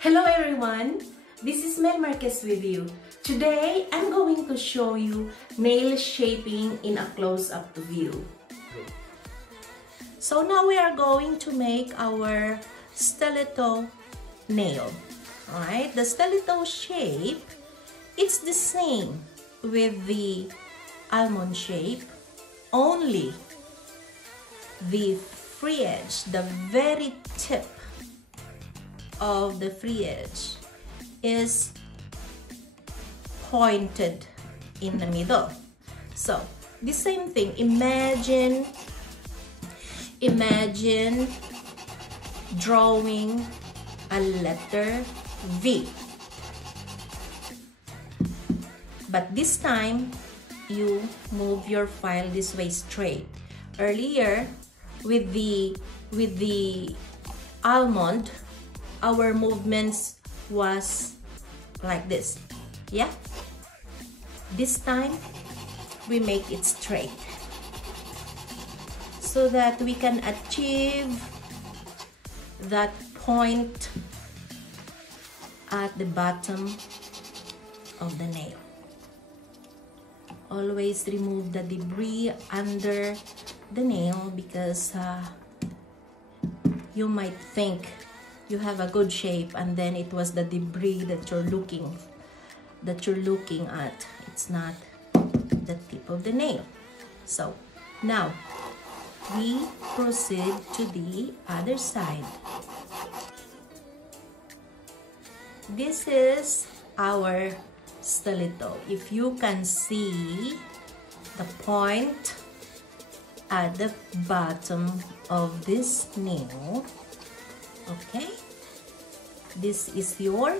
Hello everyone, this is Mel Marquez with you. Today, I'm going to show you nail shaping in a close-up view. So now we are going to make our stiletto nail. Alright, the stiletto shape, it's the same with the almond shape, only the free edge, the very tip of the free edge is pointed in the middle. So the same thing, imagine drawing a letter V, but this time you move your file this way straight. Earlier with the almond, our movements was like this. Yeah, this time we make it straight so that we can achieve that point at the bottom of the nail. Always remove the debris under the nail because you might think you have a good shape and then it was the debris that you're looking at. It's not the tip of the nail. So now we proceed to the other side. This is our stiletto. If you can see the point at the bottom of this nail, okay, this is your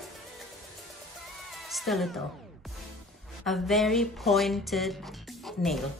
stiletto, a very pointed nail.